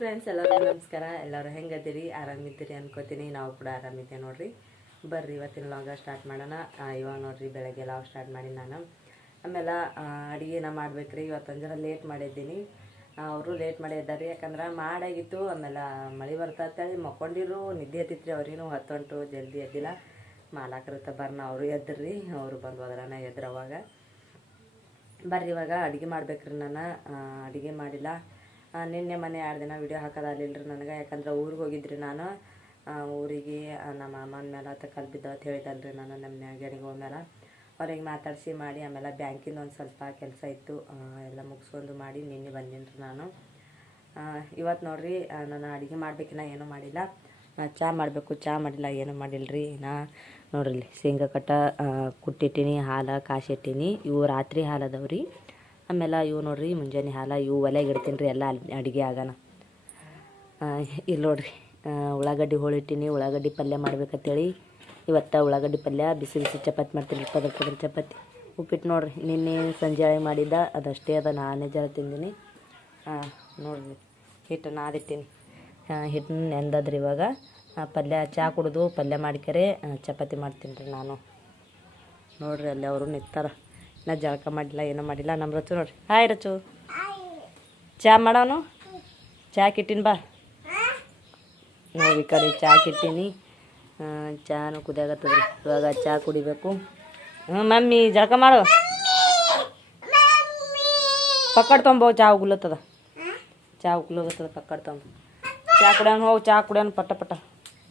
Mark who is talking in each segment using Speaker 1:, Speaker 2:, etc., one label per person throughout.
Speaker 1: Friends ಎಲ್ಲರಿಗೂ ನಮಸ್ಕಾರ. ಎಲ್ಲರೂ ಹೆಂಗದಿರಿ ಆರಾಮಿದ್ದೀರಿ ಅನ್ಕೋತೀನಿ. ನಾವು ಕೂಡ ಆರಾಮಿದ್ದೀವಿ ನೋಡ್ರಿ. ಬರ್ರಿ, ಇವತ್ತಿನ ಲಾಗ ಸ್ಟಾರ್ಟ್ ಮಾಡೋಣ. ಇವಾಗ ನೋಡ್ರಿ, ಬೆಳಗ್ಗೆ ಲಾಗ್ ಸ್ಟಾರ್ಟ್ ಮಾಡಿ ನಾನು. ಆಮೇಲೆ ಅಡುಗೆನ ಮಾಡ್ಬೇಕ್ರಿ. ಇವತ್ತು ಜನ ಲೇಟ್ ಮಾಡಿದ್ದೀನಿ ಅವರು ಲೇಟ್ ಮಾಡಿ ಇದ್ದಾರೆ. ಯಾಕಂದ್ರೆ ಮಾಡಾಗಿತ್ತು ಆಮೇಲೆ, ಮಳೆ ಬರ್ತಾ ಅಂತೇಳಿ ಮಕ್ಕೊಂಡಿರು. ನಿದ್ದೆ ಹತ್ತಿತ್ರಿ ಅವ್ರಿಗೂ. ಹತ್ತೊಂಟು, ಜಲ್ದಿ ಎದ್ದಿಲ್ಲ. ಮಾಲಾಕರತ್ತ ಬರ್ನ ಅವರು ಎದ್ರಿ. ಅವರು ಬಂದು ಹೋದ್ರನ ಎದ್ರವಾಗ ಬರ್ರಿ ಇವಾಗ ಅಡುಗೆ ಮಾಡ್ಬೇಕ್ರಿ ನಾನು. ಅಡುಗೆ ಮಾಡಿಲ್ಲ. ನಿನ್ನೆ ಮನೆ ಎರಡು ದಿನ ವೀಡಿಯೋ ಹಾಕೋದಾಗಲಿಲ್ಲ ನನಗೆ, ಯಾಕಂದ್ರೆ ಊರಿಗೆ ಹೋಗಿದ್ರಿ ನಾನು. ಊರಿಗೆ ನಮ್ಮ ಅಮ್ಮನ ಮೇಲೆ ಆತ ಕಲ್ಬಿದ್ದ ಅಂತ ಹೇಳಿದಲ್ರಿ ನಾನು ನಮ್ಮ ನ್ಯಾಗಡಿಗೆ ಹೋದ್ಮೇಲೆ ಅವ್ರಿಗೆ ಮಾತಾಡಿಸಿ ಮಾಡಿ, ಆಮೇಲೆ ಬ್ಯಾಂಕಿಂದ ಒಂದು ಸ್ವಲ್ಪ ಕೆಲಸ ಇತ್ತು. ಎಲ್ಲ ಮುಗಿಸ್ಕೊಂಡು ಮಾಡಿ ನಿನ್ನೆ ಬಂದೀನಿ ನಾನು. ಇವತ್ತು ನೋಡ್ರಿ ನಾನು ಅಡುಗೆ ಮಾಡ್ಬೇಕಿನ್ನ ಏನೂ ಮಾಡಿಲ್ಲ. ಚಹಾ ಮಾಡಬೇಕು ಚಹಾ ಮಾಡಿಲ್ಲ, ಏನೂ ರೀ ನಾ ನೋಡ್ರಿ ಶೇಂಗಾ ಕಟ್ಟ ಕುಟ್ಟಿಟ್ಟಿನಿ, ಹಾಲು ಕಾಸಿಟ್ಟಿನಿ. ಇವು ರಾತ್ರಿ ಹಾಲು ಅದಾವ್ರಿ ಆಮೇಲೆ ಇವು ನೋಡ್ರಿ ಮುಂಜಾನೆ ಹಾಲು ಇವು ಒಲೆಗೆ ಇಡ್ತೀನಿ ರೀ ಎಲ್ಲ ಅಡುಗೆ ಆಗೋಣ ಇಲ್ಲಿ ನೋಡ್ರಿ ಉಳ್ಳಾಗಡ್ಡಿ ಹೋಳಿಟ್ಟಿನಿ ಉಳ್ಳಾಗಡ್ಡಿ ಪಲ್ಯ ಮಾಡ್ಬೇಕಂತೇಳಿ. ಇವತ್ತು ಉಳ್ಳಾಗಡ್ಡಿ ಪಲ್ಯ, ಬಿಸಿ ಬಿಸಿ ಚಪಾತಿ ಮಾಡ್ತೀನಿ, ಪದ್ರ ಪದ್ರ ಚಪಾತಿ. ಉಪ್ಪಿಟ್ಟು ನೋಡ್ರಿ, ನಿನ್ನೆ ಸಂಜೆ ಮಾಡಿದ್ದ, ಅದಷ್ಟೇ ಅದ, ನಾನೇ ಜರ ತಿಂದೀನಿ. ಹಾಂ ನೋಡ್ರಿ ಹಿಟ್ಟು ನಾದಿಟ್ಟಿನಿ ಹಿಟ್ಟು ನೆಂದದ್ರಿ ಇವಾಗ. ಪಲ್ಯ ಚಹಾ ಕುಡಿದು ಪಲ್ಯ ಮಾಡ್ಕರೆ ಚಪಾತಿ ಮಾಡ್ತೀನಿ ರೀ ನಾನು. ನೋಡ್ರಿ ಅಲ್ಲಿ ಅವರು ನಿಂತಾರ ನಾ ಜಳಕ ಮಾಡಿಲ್ಲ ಏನೂ ಮಾಡಿಲ್ಲ. ನಮ್ಮ ರಚು ನೋಡ್ರಿ. ಹಾಯ್ ರಚು. ಚಹಾ ಮಾಡೋನು? ಚಹಾ ಕಿಟ್ಟಿನ ಬಾ. ನೋಡಿ ಈ ಕಡೆ ಚಹಾ ಕಿಟ್ಟಿನಿ. ಚಾನು ಚಹಾನು ಕುದಿಯಾಗತ್ತದ್ರಿ ಇವಾಗ ಚಹಾ ಕುಡಿಬೇಕು. ಹ್ಞೂ ಮಮ್ಮಿ ಜಳಕ ಮಾಡು. ಪಕ್ಕಡ್ ತೊಂಬೋ ಚಹಾ ಉಗ್ಲತ್ತದ. ಚಹಾ ಉಗ್ಲತ್ತದ ಪಕ್ಕಡ್ ತೊಂಬ. ಚಹಾ ಕುಡಿಯೋನು ಹೋಗಿ ಚಹಾ ಕುಡಿಯೋನು ಪಟ್ಟ ಪಟ್ಟ.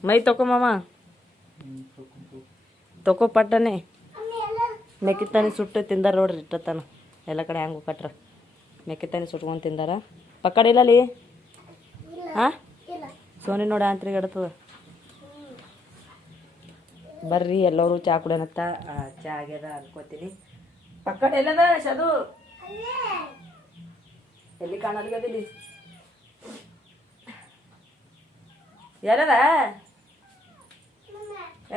Speaker 1: ಮೈ ತಕೊ ಮಾಮ. ತಕೋ ಪಟ್ಟನೆ. ಮೆಕ್ಕಿತಾನೆ ಸುಟ್ಟು ತಿಂದಾರ ನೋಡ್ರಿ ಇಟ್ಟತನ. ಎಲ್ಲ ಕಡೆ ಹ್ಯಾಂಗು ಕಟ್ರ. ಮೆಕ್ಕಿತಾನೆ ಸುಟ್ಕೊಂಡು ತಿಂದಾರ. ಪಕ್ಕಡೆ ಇಲ್ಲ ಅಲ್ಲಿ? ಹಾಂ ಸೋನಿ ನೋಡ ಅಂತ್ರಿ ಗಡತದ ಬರ್ರಿ, ಎಲ್ಲರೂ ಚಾ ಕುಡಿಯೋಣತ್ತ ಚಾ ಆಗ್ಯದ ಅನ್ಕೋತೀನಿ. ಪಕ್ಕಡ ಎಲ್ಲದ ಶದು? ಎಲ್ಲಿ ಕಾಣಲ್ಗದಿಲ್ಲಿ ಯಾರದ?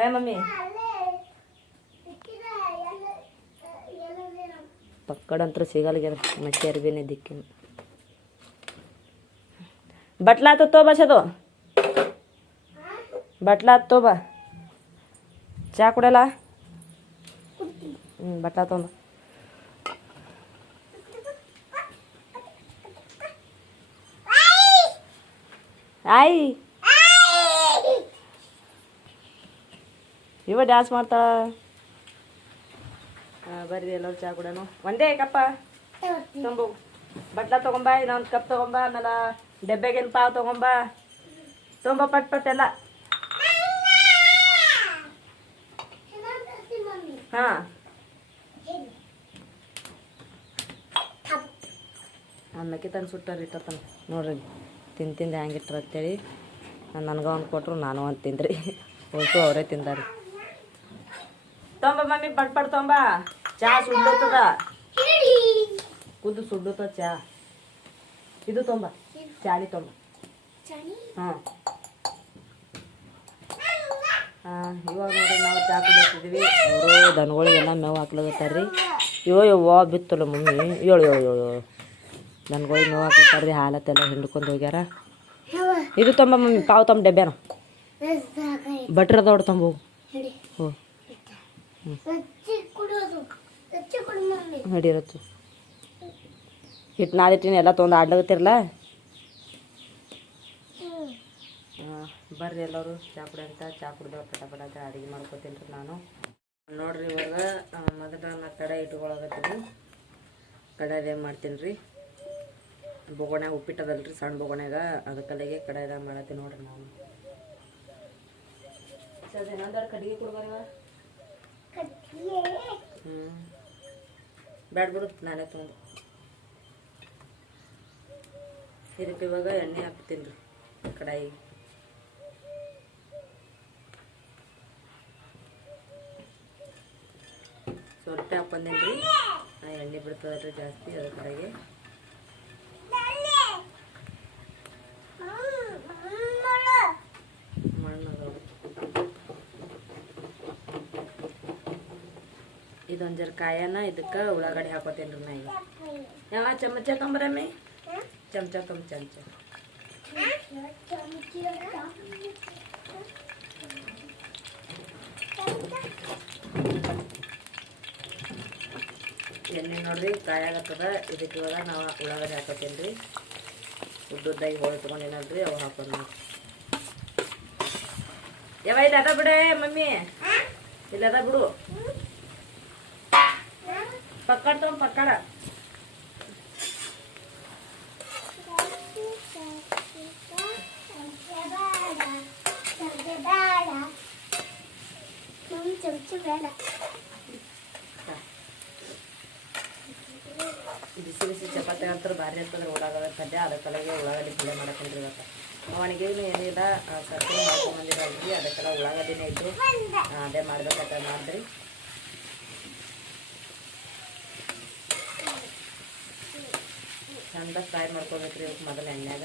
Speaker 1: ಏ, ಮಮ್ಮಿ. ಪಕ್ಕಡಂತ್ರ ಸಿಗಲ್ಗ್ಯದ ಮತ್ತೆ ಅರ್ಬಿನೇ ದಿಕ್ಕಿನ. ಬಟ್ಲ ತೋ ಬಾ ಶದು ಬಟ್ಲ ತೋ ಬಾ. ಚಾ ಕುಡಲ್ಲ ಹ್ಞೂ ಬಟ್ಲ ತೊಂದು ಆಯ್. ಇವ ಡ್ಯಾನ್ಸ್ ಮಾಡ್ತಾಳ. ಬರ್ರಿ ಎಲ್ಲರೂ ಚಾ ಕೂಡ ಒಂದೇ ಕಪ್ಪ? ತೊಂಬು. ಬಟ್ಲ ತಗೊಂಬ, ಇನ್ನೊಂದು ಕಪ್ ತಗೊಂಬ, ಆಮೇಲೆ ಡಬ್ಬೆಗಿನ ಪಾವ್ ತಗೊಂಬ. ತುಂಬ ಪಟ್ ಪಟ್ ಎಲ್ಲ. ಹಾಂ. ಆಮೇಲೆ ತಂದು ಸುಟ್ಟಾರ ಇಟ್ಟತನ? ನೋಡ್ರಿ, ತಿಂದು ತಿಂದು ಹ್ಯಾಂಗಿಟ್ರ ಅಂತೇಳಿ. ನನಗೆ ಒಂದು ಕೊಟ್ರು, ನಾನು ಒಂದು ತಿಂದ್ರಿ. ಒಟ್ಟು ಅವರೇ ತಿಂದಾರಿ. ತೊಂಬ ಮಮ್ಮಿ, ಪಟ್ ಪಟ್ ತೊಂಬ ಚಾ ಸುಡ್ಲತ್ತದ? ಕುದ್ದು ಸುಡ್ಲತ್ತ ಚಾ. ಇದು ತೊಂಬ. ಚಾಲಿ ತೊಂಬ. ಹಾಂ. ಹಾಂ. ಇವಾಗ ನೋಡ್ರಿ ನಾವು ಚಾ ಅವರು ದನಗಳಿಗೆಲ್ಲ ಮೇವು ಹಾಕ್ಲತ್ತಾರ್ರಿ ಯೋ ಯವ್ವ ಬಿತ್ತಲ್ಲ ಮಮ್ಮಿ. ಏಳು ಏಳು ಏಳು ದನಗಳಿಗೆ ಮೇವು ಹಾಕ್ಲತ್ತಾರ್ರಿ ಹಾಲತ್ತೆಲ್ಲ ಹಿಂಡ್ಕೊಂಡು ಹೋಗ್ಯಾರ. ಇದು ತೊಂಬ ಮಮ್ಮಿ. ಪಾವು ತೊಂಬ ಡಬ್ಬ್ಯಾನ ಬಟ್ರದ ದೊಡ್ಡ ಹ್ಞೂ ಹೋ ಹಿಡಿರತ್ತು ಹಿಟ್ಟು ನಾದಿಟ್ಟಿನ ಎಲ್ಲ ತೊಗೊಂಡು ಆಡ್ಲಾಗತ್ತಿರಲ್ಲ ಬರ್ರಿ ಎಲ್ಲರೂ. ಚಾ ಕುಡಿ ಅಂತ ಚಾ ಕುಡ್ದು ಪಟ ಪಟ ಅಂತ ಅಡುಗೆ ಮಾಡ್ಕೊತೀನಿ ರೀ ನಾನು. ನೋಡ್ರಿ ಇವಾಗ ಮೊದಲ ನಾನು ಕಡೆ ಇಟ್ಕೊಳಕತ್ತೀನಿ. ಕಡೆದಾಗ ಮಾಡ್ತೀನಿ ರೀ ಬೊಗಣ್ಯಾಗ ಉಪ್ಪಿಟ್ಟದಲ್ರಿ ಸಣ್ಣ ಬೊಗಣ್ಯಾಗ. ಅದಕ್ಕಲ್ಲಿಗೆ ಕಡೆದಾಗ ಮಾಡತ್ತೀನಿ ನೋಡ್ರಿ ನಾನು. ಸರ್ ಕಡಿಗೆ ಹ್ಞೂ ಬಿಡು ನಾನೇ ತೊಗೊಂಡು. ಇದಕ್ಕೆ ಇವಾಗ ಎಣ್ಣೆ ಹಾಕ್ತೀನಿ ರೀ, ಕಡಾಯಿ. ಸ್ವಲ್ಪ ಹಾಕೊಂಡೇನ್ರಿ ರೀ. ಎಣ್ಣೆ ಬಿಡ್ತದಲ್ರಿ ಜಾಸ್ತಿ ಅದ್ರ ಕಡೆಗೆ. ಇದೊಂದು ಜರ ಕಾಯನ ಇದಕ್ಕೆ ಉಳ್ಳಾಗಡ್ಡಿ ಹಾಕೋತೇನೆ ರೀ ನಾ ಈಗ ಯಾವ ಚಮಚ ತೊಂಬರಮ್ಮಿ ಚಮಚ ತೊಂಬ ಚಮಚ ಎಣ್ಣೆ ನೋಡ್ರಿ ಕಾಯಾಗತ್ತದ ಇದಕ್ಕೆ ಇವಾಗ ನಾವು ಉಳ್ಳಾಗಡ್ಡಿ ಹಾಕೋತೀನಿ ರೀ ಉದ್ದುದ್ದಾಗಿ ಹೋಳಿ ತೊಗೊಂಡಿನಲ್ರಿ ಅವು ಹಾಕೋದು ನಾವು ಯಾವ ಇದು ಅದ ಬಿಡೆ ಮಮ್ಮಿ ಇಲ್ಲ ಅದ ಬಿಡು ಪಕ್ಕಡ ತಗೊಂಡ್ ಪಕ್ಕಡ
Speaker 2: ಚಮಚ ಬೇಡ
Speaker 1: ಬಿಸಿ ಬಿಸಿ ಚಪಾತಿ ಅಂತಾರೆ ಭಾರಿ ಅಂತಂದ್ರೆ ಉಳ್ಳಾಗಡ್ಡೆ ಪಲ್ಯ ಅದ್ರ ಕಲೆಗೆ ಉಳ್ಳಾಗಡ್ಡಿ ಪಲ್ಯ ಮಾಡಕ್ಕಂದ್ರಿ ಇವತ್ತು ಅವನಿಗೆ ಏನಿಲ್ಲ ಸರ್ಕಲ್ ಮಾಡ್ಕೊಂಬಂದಿರಲ್ರಿ ಅದಕ್ಕೆಲ್ಲ ಉಳ್ಳಾಗಡ್ಡಿನೇ ಇದ್ದು ಆ, ಅದೇ ಮಾಡ್ಬೇಕಂತ ಮಾಡಿದ್ರಿ ಚಂದ ಫ್ರೈ ಮಾಡ್ಕೊಬೇಕ್ರಿ ಇವತ್ತು ಮೊದಲು ಎಣ್ಣೆಗ.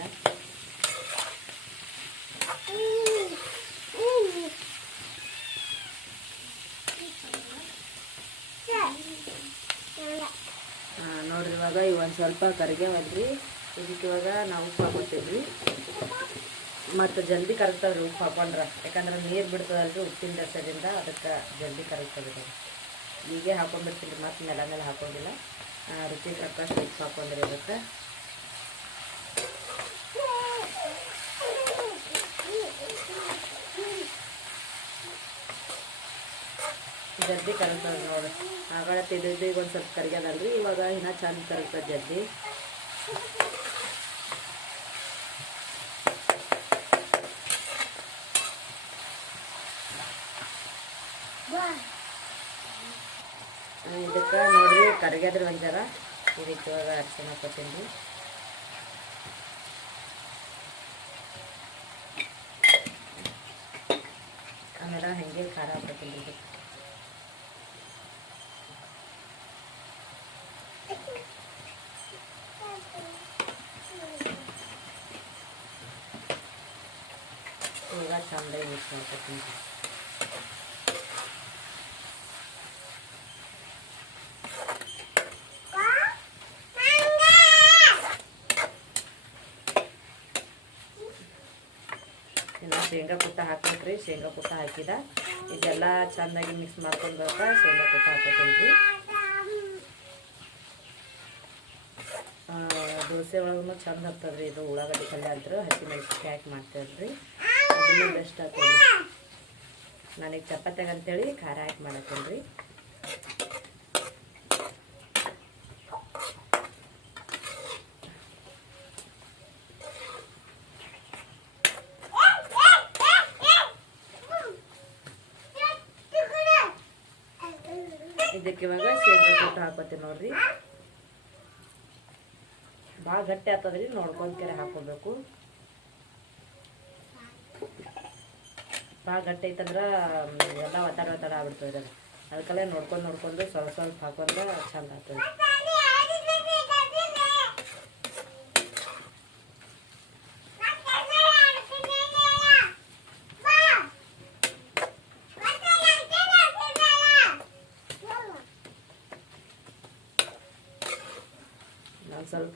Speaker 1: ನೋಡ್ರಿ ಇವಾಗ ಇವು ಒಂದು ಸ್ವಲ್ಪ ಕರಿಗ್ಯಾವಲ್ರಿ ಇದಕ್ಕೆ ಇವಾಗ ನಾವು ಉಪ್ಪು ಹಾಕೊತೀವಿ ಮತ್ತು ಜಲ್ದಿ ಕರಗ್ತದ್ರಿ ಉಪ್ಪು ಹಾಕೊಂಡ್ರೆ. ಯಾಕಂದ್ರೆ ನೀರು ಬಿಡ್ತದಲ್ರಿ ಉಪ್ಪಿನ ರಸದಿಂದ, ಅದಕ್ಕೆ ಜಲ್ದಿ ಕರಗ್ತದೆ ಈಗೇ ಹೀಗೆ ಹಾಕೊಂಡ್ಬಿಡ್ತೀನಿ ಮತ್ತು ನೆಲ ಮೇಲೆ ಹಾಕೊಂಡಿಲ್ಲ ಆ, ರುಚಿ ತಕ್ಕಷ್ಟು ಉಪ್ಪು ಹಾಕೊಂಡ್ರಿ ಇದಕ್ಕೆ ಜಲ್ದಿ ಕರಗ್ತದೆ ನೋಡಿ ಆಗಳ ತಿದ್ದು ಈಗ ಒಂದು ಸ್ವಲ್ಪ ಕರಿಗ್ಯದಲ್ರಿ ಇವಾಗ ಇನ್ನೂ ಚಂದ ಕರಗ್ತದೆ ಜಲ್ದಿ ಇದಕ್ಕೆ ನೋಡ್ರಿ ಕರಗ್ಯದ್ರಿ ಒಂದು ಜರ ಇದಕ್ಕೆ ಇವಾಗ ಅರ್ಶಿನ ಹಾಕೋತೀನಿ ರೀ ಆಮೇಲೆ ಹೆಂಗೆ ಖಾರ ಹಾಕೋತೀನಿ ರೀ ಇದಕ್ಕೆ. ಈಗ ಚಂದಾಗಿ ಮಿಕ್ಸ್ ಮಾಡ್ಕೊತೀನಿ ರೀ ಇನ್ನು ಶೇಂಗಾ ಕುಟ್ಟ ಹಾಕ್ಬೇಕ್ರಿ ಶೇಂಗಾ ಕುಟ್ಟ ಹಾಕಿದ. ಇದೆಲ್ಲ ಚೆಂದಾಗಿ ಮಿಕ್ಸ್ ಮಾಡ್ಕೊಂಡು ಬರೋಕೆ ಶೇಂಗಾ ಕುಟ್ಟ ಆ, ದೋಸೆ ಒಳಗೂ ಚಂದ ಹತ್ತದ್ರಿ ಇದು ಉಳ್ಳಾಗಡ್ಡಿ ಪಲ್ಯ ಅಂತ ಹಸಿಮೆಣಸಿನ್ಕಾಯಿ ಹಾಕಿ ಮಾಡ್ತೇವ್ರಿ. ಅದನ್ನು ಬೆಸ್ಟ್ ಆಗ್ತದೆ ನನಗೆ ಚಪಾತಿಗೆ ಅಂತೇಳಿ ಖಾರ ಹಾಕಿ ಮಾಡತ್ತೇನೆ ರೀ ಇದಕ್ಕೆ ಇವಾಗ ಶೇಂಗಾ ಕೊಟ್ಟು ಹಾಕೋತೀನಿ ನೋಡ್ರಿ. ಭಾಳ ಗಟ್ಟಿ ಆಗ್ತದ್ರಿ, ನೋಡ್ಕೊಂಡ್ ಕೆರೆ ಹಾಕೋಬೇಕು. ಭಾಳ ಗಟ್ಟಿ ಐತಂದ್ರೆ ಎಲ್ಲ ಒತ್ತಡ ಒತ್ತಡ ಆಗ್ಬಿಡ್ತದೆ ಅದು. ಅದಕ್ಕೆಲ್ಲ ನೋಡ್ಕೊಂಡು ನೋಡ್ಕೊಂಡು ಸ್ವಲ್ಪ ಸ್ವಲ್ಪ ಹಾಕೊಂಡ್ರೆ ಚಂದ ಆಗ್ತದೆ.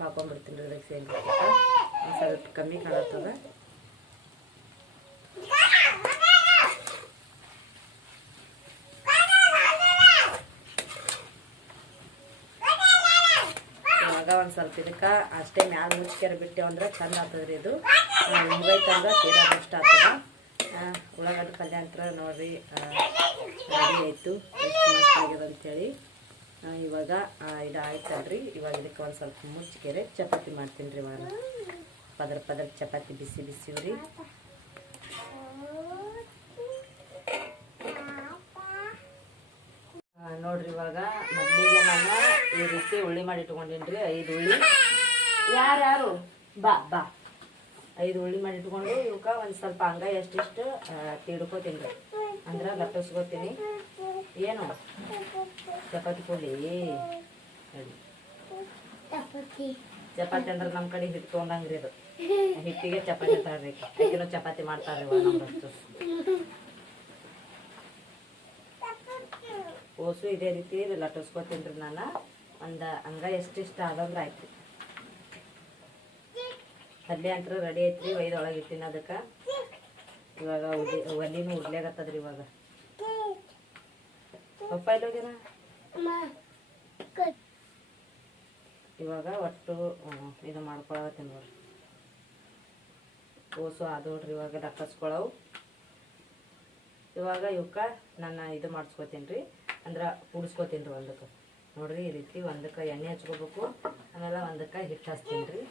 Speaker 1: ಹಾಕೊಂಡ್ಬಿಡ್ತೀನಿ ರೀ ಶೇಂಗಾ ಒಂದು ಸ್ವಲ್ಪ ಕಮ್ಮಿ ಕಾಣತ್ತದ. ಒಂದು ಸ್ವಲ್ಪ ಇದಕ್ಕೆ ಅಷ್ಟೇ ಮ್ಯಾಲ ಮುಚ್ಚಿಕೆರೆ ಬಿಟ್ಟೆವು ಅಂದ್ರೆ ಚಂದ ರೀ ಇದು. ಮುಗೈತಂದ್ರೆ ತೀರಾ ಬೆಸ್ಟ್ ಆಗ್ತದ. ಉಳ್ಳಾಗಡ್ಡೆ ಪಲ್ಯ ಅಂತ ನೋಡ್ರಿ ಆಯಿತು. ಎಷ್ಟು ಮಸ್ತ್ ಆಗ್ಯದ ಅಂತೇಳಿ. ಇವಾಗ ಇದು ಆಯ್ತಲ್ರಿ ಇವಾಗ ಇದಕ್ಕೆ ಒಂದು ಸ್ವಲ್ಪ ಮುಚ್ಚಿಗೆರೆ. ಚಪಾತಿ ಮಾಡ್ತೀನಿ ರೀ ಇವಾಗ ಪದರ ಪದರ ಚಪಾತಿ ಬಿಸಿ ಬಿಸಿ ರೀ. ಆ, ನೋಡ್ರಿ ಇವಾಗ ಮೊದಲಿಗೆ ನಾನು ಈ ರೀತಿ ಉಳ್ಳಿ ಮಾಡಿ ಇಟ್ಕೊಂಡಿನಿ ರೀ ಐದು ಉಳ್ಳಿ ಯಾರ್ಯಾರು? ಬಾ ಬಾ. ಐದು ಉಳ್ಳಿ ಮಾಡಿ ಇಟ್ಕೊಂಡು ಇವಕ್ಕೆ ಒಂದು ಸ್ವಲ್ಪ ಹಂಗ ಎಷ್ಟಿಷ್ಟು ತಿಡ್ಕೋತೀನಿ ರೀ. ಅಂದ್ರೆ ಲಟ್ಟಿಸ್ಕೋತೀನಿ. ಏನು? ಚಪಾತಿ ಕೊಡಿ ಹೇಳಿ ಚಪಾತಿ. ಅಂದ್ರೆ ನಮ್ಮ ಕಡೆ ಹಿಟ್ಟು ತೊಗೊಂಡಂಗ್ರಿ ಅದು. ಹಿಟ್ಟಿಗೆ ಚಪಾತಿ ತಾಳ್ರಿ ಅಕ್ಕಿನೂ ಚಪಾತಿ ಮಾಡ್ತಾರ್ರಿ ಇವಾಗ ನಮ್ದಷ್ಟು. ಓಸು ಇದೇ ರೀತಿ ಲಟ್ಟಿಸ್ಕೊತೀನಿ ರೀ ನಾನು. ಒಂದು ಹಂಗ ಎಷ್ಟಿಷ್ಟ ಆದಂದ್ರೆ ಆಯ್ತು ಪಲ್ಯ ಅಂತ ರೆಡಿ ಐತ್ರಿ ಒಯ್ದು ಒಳಗೆ ಇಟ್ಟಿನ ಅದಕ್ಕೆ. ಇವಾಗ ಉಡಿ ಒಲಿನೂ ಉಡ್ಲಾಗತ್ತದ್ರಿ ಇವಾಗ. ಪಪ್ಪ ಇವಾಗ ಒಟ್ಟು ಇದು ಮಾಡ್ಕೊಳತ್ತೀನಿ ನೋಡ್ರಿ. ಕೋಸು ಆದೋಡ್ರಿ ಇವಾಗ ದಕ್ಕಸ್ಕೊಳವು ಇವಾಗ ಇವಕ್ಕ ನಾನು ಇದು ಮಾಡಿಸ್ಕೊತೀನಿ ರೀ ಅಂದ್ರೆ ಕೂಡಿಸ್ಕೊತೀನಿ ರೀ ಒಂದಕ್ಕೆ. ನೋಡ್ರಿ ಈ ರೀತಿ ಒಂದಕ್ಕೆ ಎಣ್ಣೆ ಹಚ್ಕೋಬೇಕು ಆಮೇಲೆ ಒಂದಕ್ಕೆ ಹಿಟ್ಟು ಹಚ್ತೀನಿ ರೀ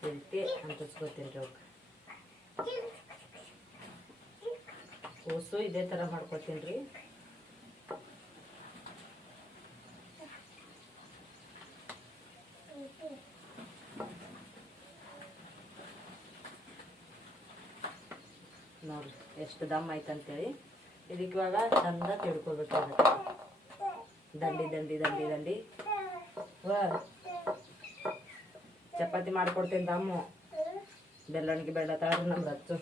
Speaker 1: ಈ ರೀತಿ ಅಂಟಿಸ್ಕೊತೀನಿ ರೀ ಅವಕ್ಕೆ ಕೋಸು ಇದೇ ಥರ ಮಾಡ್ಕೊತೀನಿ ರೀ ಎಷ್ಟು ದಮ್ ಐತಂತೇಳಿ ಇದಕ್ಕೆ ಇವಾಗ ಚಂದ ತಿಳ್ಕೊಬೇಕು ಅದಕ್ಕೆ ದಂಡಿ ದಂಡಿ ದಂಡಿ ದಂಡಿ. ಚಪಾತಿ ಮಾಡ್ಕೊಡ್ತೀನಿ ದಮ್ಮು. ಬೆಲ್ಲಣಿಗೆ ಬೆಲ್ಲ ತಗೊಳ್ರಿ ನಮ್ಗೆ ಹಚ್ಚು.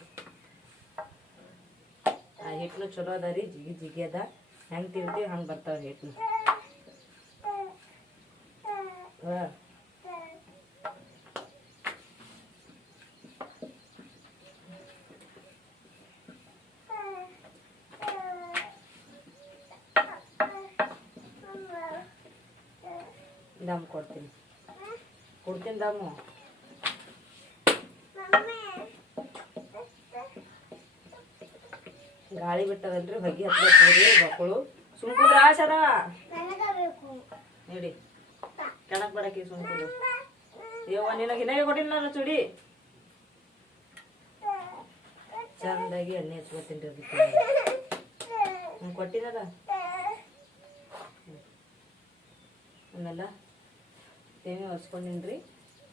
Speaker 1: ಆ ಹಿಟ್ಟು ಚಲೋ ಅದ ರೀ, ಜಿಗಿ ಜಿಗಿ ಅದ. ಹೆಂಗೆ ತಿಂತೀವಿ ಹಂಗೆ ಬರ್ತಾವೆ ಹಿಟ್ಟು ವಾ ದಮ್ ಕೊಡ್ತೀನಿ. ಕೊಡ್ತೀನಿ ದಮ್ಮು ಗಾಳಿ ಬಿಟ್ಟದಲ್ರಿ, ಹೊಗೆ ಹತ್ಬೇಕು ಮಕ್ಕಳು. ಸುಮ್ಕುದ್ರ ಆಶರ ನೋಡಿ. ಕೆಳಕ್ ಬರಕ್ಕೆ ಸುಮ್ಕುದು ಯವ್ವ, ನಿನಗೆ ಹಿನಾಗೆ ಕೊಟ್ಟಿಲ್ಲ ನಾನು ಚುಡಿ? ಚಂದಾಗಿ ಎಣ್ಣೆ ಹಚ್ಕೊತೀನಿ ಅದಕ್ಕೆ. ಹ್ಞೂ ಕೊಟ್ಟಿನಲ್ಲ ಆಮೇಲೆ ತೇನೆ ಒರೆಸ್ಕೊಂಡಿನಿ ರೀ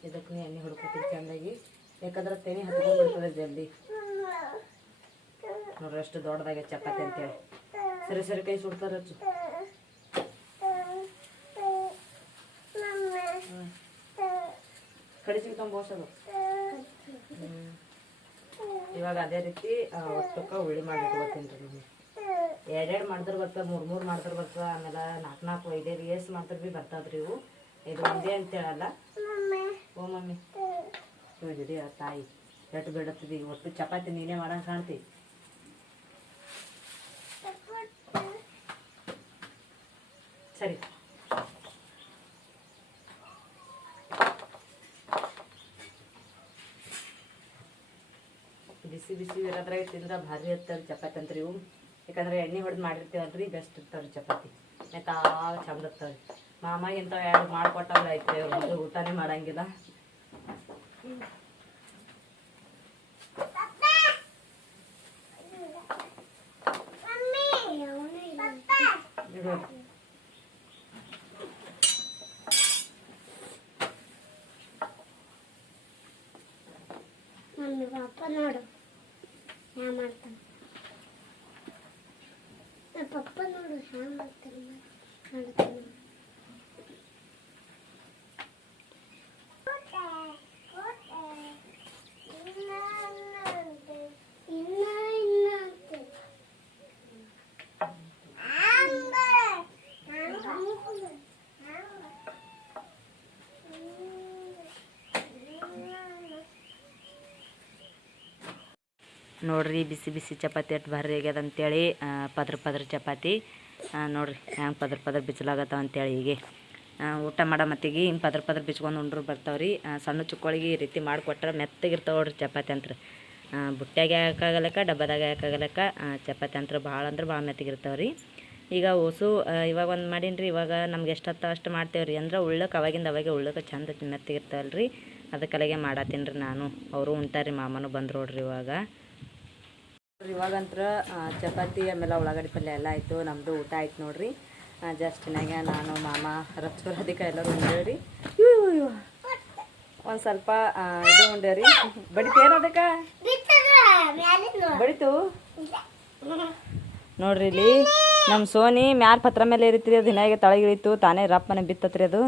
Speaker 1: ಇದಕ್ಕೆ ಎಣ್ಣೆ ಹೊಡ್ಕೊತೀನಿ ಚೆಂದಾಗಿ. ಯಾಕಂದ್ರೆ ತೇನೆ ಹತ್ಕೊಂಡ್ಬಿಡ್ತದೆ ಜಲ್ದಿ. ನೋಡ್ರಿ ಅಷ್ಟು ದೊಡ್ಡದಾಗೆ ಚಪಾತಿ ಅಂತೇಳಿ. ಸರಿ ಸರಿ, ಕೈ ಸುಡ್ತಾರೆ ಹಚ್ಚು ತುಂಬ ತೊಂಬೋಸದು ಇವಾಗ ಅದೇ ರೀತಿ ಒಟ್ಟಕ್ಕ ಉಳ್ಳಿ ಮಾಡಿ ಇಟ್ಕೊತೀನಿ ರೀ ನಿಮಗೆ. ಎರಡೆರಡು ಮಾಡಿದ್ರೆ ಬರ್ತದೆ ಮೂರು ಮೂರು ಮಾಡಿದ್ರೆ ಬರ್ತದೆ ಆಮೇಲೆ ನಾಲ್ಕು ನಾಲ್ಕು ಐದೈದು, ಏಸ್ ಮಾಡಿದ್ರೆ ಭೀ ಬರ್ತದ್ರಿ ಇವು. ಇದು ಒಂದೇ ಅಂತ ಹೇಳಲ್ಲ ಓ ಮಮ್ಮಿ. ನೋಡಿರಿ ಆ ತಾಯಿ. ಎಟ್ಟು ಬಿಡತ್ತದಿ ಒಟ್ಟು ಚಪಾತಿ ನೀನೇ ಮಾಡಂಗೆ ಕಾಣ್ತಿ. ಸರಿ. ಬಿಸಿ ಬಿಸಿ ಇರೋದ್ರಾಗ ತಿಂದ್ರೆ ಭಾರಿ ಇರ್ತಾರೆ ಚಪಾತಿ ಅಂತ್ರಿ ಇವು. ಯಾಕಂದ್ರೆ ಎಣ್ಣೆ ಹೊಡೆದು ಮಾಡಿರ್ತೀವಲ್ರಿ ಬೆಸ್ಟ್ ಇರ್ತಾವ್ರಿ ಚಪಾತಿ. ತಾ ಚಂದ ಇರ್ತಾವ್ರಿ ಮಾಮ ಇಂಥವು ಎರಡು ಮಾಡ್ಕೊಟ್ಟವ್ರೆ ಐತೆ ಒಂದು ಊಟನೇ ಮಾಡಂಗಿಲ್ಲ.
Speaker 2: ಪಪ್ಪ ನೋಡು. ಹ್ಯಾ ಮಾಡ್ತಾನೆ. ಪಪ್ಪ ನೋಡು, ಹ್ಯಾ ಮಾಡ್ತಾನೆ ಮಾಡ್ತಾನೆ.
Speaker 1: ನೋಡ್ರಿ, ಬಿಸಿ ಬಿಸಿ ಚಪಾತಿ ಅಷ್ಟು ಭಾರಿ ಆಗ್ಯದ ಅಂತೇಳಿ ಪದ್ರ ಪದ್ರ ಚಪಾತಿ. ನೋಡ್ರಿ, ಹ್ಯಾಂಗೆ ಪದ್ರ ಪದ್ರ ಬಿಚ್ಚಲಾಗತ್ತಾವ ಅಂತೇಳಿ ಹೀಗೆ. ಊಟ ಮಾಡೋ ಮತ್ತಿಗೆ ಹಿಂಗೆ ಪದ್ರ ಪದ್ರ ಬಿಚ್ಕೊಂಡು ಉಂಡ್ರು ಬರ್ತಾವ್ರಿ. ಸಣ್ಣ ಚುಕ್ಕೋಳಿಗೆ ಈ ರೀತಿ ಮಾಡಿಕೊಟ್ರೆ ಮೆತ್ತಗಿರ್ತಾವೆ ನೋಡ್ರಿ ಚಪಾತಿ ಅಂತ್ರ. ಬುಟ್ಟಿಯಾಗೆ ಹಾಕಾಗಲಕ್ಕ ಡಬ್ಬದಾಗ ಹಾಕಾಗಲಕ್ಕ ಚಪಾತಿ ಅಂತ ಭಾಳ ಅಂದ್ರೆ ಭಾಳ ಮೆತ್ತಗಿರ್ತಾವ್ರಿ. ಈಗ ಓಸು ಇವಾಗ ಒಂದು ಮಾಡೀನಿ ರೀ ಇವಾಗ ನಮ್ಗೆ ಎಷ್ಟು ಅಷ್ಟು ಮಾಡ್ತೇವೆ ರೀ ಅಂದ್ರೆ ಉಳ್ಳಕ್ಕೆ ಅವಾಗಿಂದ ಅವಾಗೆ ಉಳ್ಳಕ್ಕೆ ಚಂದ ಮೆತ್ತಗಿರ್ತಾವಲ್ಲ ರೀ ಅದಕ್ಕಲಾಗೆ ಮಾಡತ್ತೀನಿ ರೀ ನಾನು. ಅವರು ಉಂಟಾರಿ, ಮಾಮನು ಬಂದ್ರು ನೋಡ್ರಿ ಇವಾಗ. ಇವಾಗಂತ್ರ ಚಪಾತಿ ಆಮೇಲೆ ಉಳ್ಳಾಗಡ್ಡಿ ಪಲ್ಯ ಎಲ್ಲ ಆಯಿತು ನಮ್ಮದು ಊಟ ಆಯ್ತು ನೋಡ್ರಿ. ಜಸ್ಟ್ ನಾಗ ನಾನು, ಮಾಮ ರಪ್ಸೂರ್ ಅದಕ್ಕೆ ಎಲ್ಲರೂ ಉಂಡೇವ್ರಿ. ಇವು ಒಂದು ಸ್ವಲ್ಪ ಇದು ಉಂಡೇವ್ರಿ. ಬಡಿತೇನು ಅದಕ್ಕೆ? ಬಡಿತು? ನೋಡ್ರಿ ಇಲ್ಲಿ ನಮ್ಮ ಸೋನಿ ಮ್ಯಾಲ ಪತ್ರ ಮೇಲೆ ಇರಿತ್ರಿ ಅದು ಹಿನಾಗೆ ತಳಗಿಳಿತು ತಾನೇ ರಪ್ಪನೆ ಬಿತ್ತತ್ರಿ ಅದು.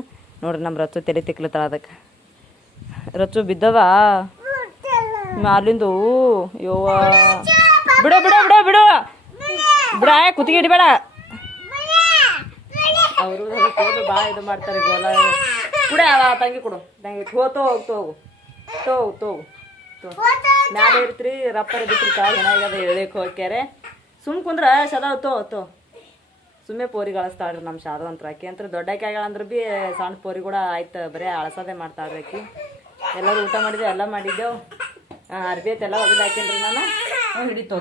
Speaker 1: ನೋಡ್ರಿ ನಮ್ಮ ರಚ್ಚು ತಲೆ ತಿಕ್ಲತ್ತಳ ಅದಕ್ಕೆ. ರಚ್ಚು ಬಿದ್ದದ? ಮ್ಯಾಲಿಂದು, ಯವ್ವ. ಬಿಡು ಬಿಡು ಬಿಡು ಬಿಡು. ಬಿಡ ಕುತ್ತಿಗೆ ಹಿಡಿಬೇಡ. ಅವರು ಭಾಳ ಇದು ಮಾಡ್ತಾರೆ ಗೋಲ ಕುಡ ತಂಗಿ ಕೊಡು. ತಂಗಿ ಹೋತೋ ಹೋಗ್ತೋ ಹೋಗು, ತೋ ತೋ ತೋ ಮ್ಯಾಲೆ ಇರ್ತ್ರಿ, ರಪ್ಪರ್ ಬಿತ್ರಿ ಕಾಳು ಏನಾಗ್ಯದ ಹೇಳಕ್ಕೆ ಹೋಗ್ಯಾರೆ. ಸುಮ್ ಕುಂದ್ರ ಸದಾ ತೋ ತೋ. ಸುಮ್ಮನೆ ಪೋರಿ ಗಳಿಸ್ತಾಳ್ರಿ ನಮ್ಮ ಶಾದ ಅಂತ ದೊಡ್ಡ ಅಂತ ದೊಡ್ಡಕ್ಕೆ ಆಗ್ಯಾಳ ಅಂದ್ರೆ ಭೀ ಸಣ್ಣ ಪೋರಿ ಕೂಡ ಆಯ್ತು ಬರೀ, ಅಳಸೋದೇ ಮಾಡ್ತಾಳ್ರಿ ಆಕಿ. ಎಲ್ಲರೂ ಊಟ ಮಾಡಿದ್ದೆ ಎಲ್ಲ ಮಾಡಿದ್ದೆವು. ಅರ್ಬಿ ಐತೆಲ್ಲ ಒಗದು ನಾನು. ಹ್ಞೂ ಹಿಡಿ ತೋ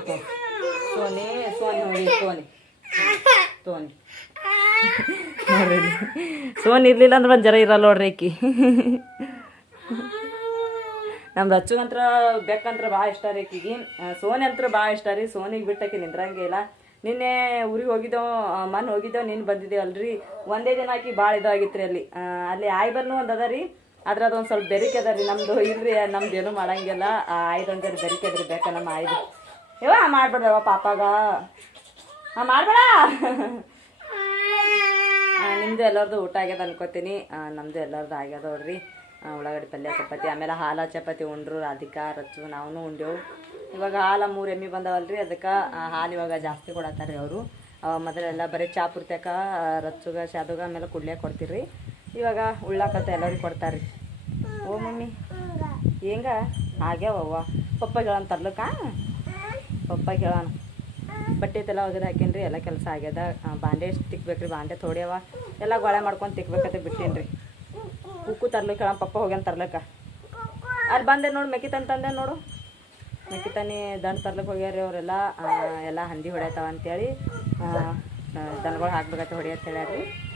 Speaker 1: ಸೋನಿ ಸೋನಿ ಹಿಡಿ ಸೋನಿ. ತೋನಿ ಸೋನಿ ಇರ್ಲಿಲ್ಲ ಅಂದ್ರೆ ಒಂದು ಜರ ಇರಲ್ಲ ನೋಡ್ರಿ ಆಕಿ ನಮ್ಮ ಅಚ್ಚುಗಂತ್ರ ಬೆಕ್ಕಂತ್ರ ಭಾಳ ಇಷ್ಟ ರೀ ಆಕಿಗೆ ಆ, ಸೋನಿ ಅಂತ್ರ ಭಾಳ ಇಷ್ಟ ರೀ. ಸೋನಿಗೆ ಬಿಟ್ಟಕ್ಕೆ ನಿಂದ್ರಂಗೆ ಇಲ್ಲ. ನಿನ್ನೆ ಊರಿಗೆ ಹೋಗಿದ್ದೆವು ಮನ್ ಹೋಗಿದ್ದೆವು ನಿನ್ನ ಬಂದಿದ್ದೇವಲ್ರಿ ಒಂದೇ ದಿನ ಆಕಿ ಭಾಳ ಇದಾಗಿತ್ತು ರೀ ಅಲ್ಲಿ ಅಲ್ಲಿ ಆಯ್ಬರ್ನು ಒಂದು ಅದ ರೀ. ಆದ್ರೆ ಅದೊಂದು ಸ್ವಲ್ಪ ಬೆರಿಕೆ ಅದ ರೀ. ನಮ್ದು ಇಲ್ರಿ ನಮ್ದು ಏನು ಮಾಡಂಗಿಲ್ಲ. ಆ ಅಂದ್ರೆ ಬೆರಿಕೆ ಅದ್ರಿ ಬೇಕ ನಮ್ಮ ಆಯ್ದು. ಇವ ಮಾಡ್ಬೇಡ್ರವ ಪಾಪಾಗ. ಹಾಂ ಮಾಡ್ಬೇಡ. ಆ, ನಿಮ್ದು ಎಲ್ಲರದು ಊಟ ಆಗ್ಯದ ಅನ್ಕೋತೀನಿ. ನಮ್ಮದು ಎಲ್ಲರದು ಆಗ್ಯದ ನೋಡ್ರಿ. ಉಳ್ಳಾಗಡ್ಡಿ ಪಲ್ಯ ಚಪಾತಿ ಆಮೇಲೆ ಹಾಲ ಚಪಾತಿ ಉಂಡ್ರು ರಾಧಿಕಾ ರಚ್ಚು ನಾವು ಉಂಡೆವು ಇವಾಗ ಹಾಲ ಮೂರು ಎಮ್ಮಿ ಬಂದವಲ್ರಿ ಅದಕ್ಕೆ ಹಾಲು ಇವಾಗ ಜಾಸ್ತಿ ಕೊಡತ್ತಾರ ಅವರು. ಮೊದಲೆಲ್ಲ ಬರೀ ಚಾ ಪುರ್ತಕ ರಚ್ಚುಗ ಶಾದುಗ ಆಮೇಲೆ ಕುಡ್ಲೇ ಕೊಡ್ತೀರಿ ಇವಾಗ ಉಳ್ಳಾಕತ್ತ ಎಲ್ಲರಿಗೂ ಕೊಡ್ತಾರ್ರಿ. ಓ ಮಮ್ಮಿ. ಹೆಂಗ? ಆಗ್ಯಾವವ್ವ ಪಪ್ಪ ಹೇಳೋಣ ತರ್ಲಕ್ಕ? ಪಪ್ಪ ಹೇಳೋಣ ಬಟ್ಟೆ ಐತೆಲ್ಲ ಒಗೆದು ಹಾಕೇನ್ರಿ ಎಲ್ಲ ಕೆಲಸ ಆಗ್ಯದ. ಬಾಂಡೆ ತಿಕ್ಬೇಕ್ರಿ ಬಾಂಡೆ ತೋಡ್ಯವ ಎಲ್ಲ ಗೊಳೆ ಮಾಡ್ಕೊಂಡು ತಿಕ್ಬೇಕಂತ ಬಿಟ್ಟೇನ್ರಿ. ಉಕ್ಕು ತರ್ಲಿಕ್ಕೆ ಹೇಳೋಣ ಪಪ್ಪ ಹೋಗ್ಯಾನ ತರ್ಲಕ್ಕ. ಅಲ್ಲಿ ಬಂದೆ ನೋಡು ಮೆಕ್ಕಿ ತಂದೆ ನೋಡು. ಮೆಕ್ಕಿ ತನಿ ತರ್ಲಿಕ್ಕೆ ಹೋಗ್ಯಾರಿ ಅವರೆಲ್ಲ. ಎಲ್ಲ ಹಂದಿ ಹೊಡ್ಯಾತಾವ ಅಂತೇಳಿ ದನಗಳು ಹಾಕ್ಬೇಕತ್ತ ಹೊಡಿಯತ್ತ ಹೇಳ್ಯಾರಿ ಆ,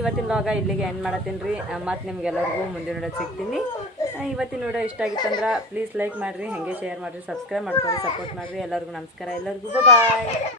Speaker 1: ಇವತ್ತಿನ ಲಾಗ ಇಲ್ಲಿಗೆ ಎಂಡ್ ಮಾಡತ್ತೀನಿ ರೀ. ಮತ್ತು ನಿಮ್ಗೆಲ್ಲರಿಗೂ ಮುಂದಿನ ನೋಡೋದು ಸಿಗ್ತೀನಿ. ಇವತ್ತಿನ ವಿಡಿಯೋ ಇಷ್ಟ ಆಗಿತ್ತಂದ್ರೆ ಪ್ಲೀಸ್ ಲೈಕ್ ಮಾಡಿರಿ, ಹಾಗೆ ಶೇರ್ ಮಾಡಿರಿ ಸಬ್ಸ್ಕ್ರೈಬ್ ಮಾಡ್ಕೊರಿ ಸಪೋರ್ಟ್ ಮಾಡಿರಿ. ಎಲ್ಲರಿಗೂ ನಮಸ್ಕಾರ. ಎಲ್ಲರಿಗೂ ಬಾಯ್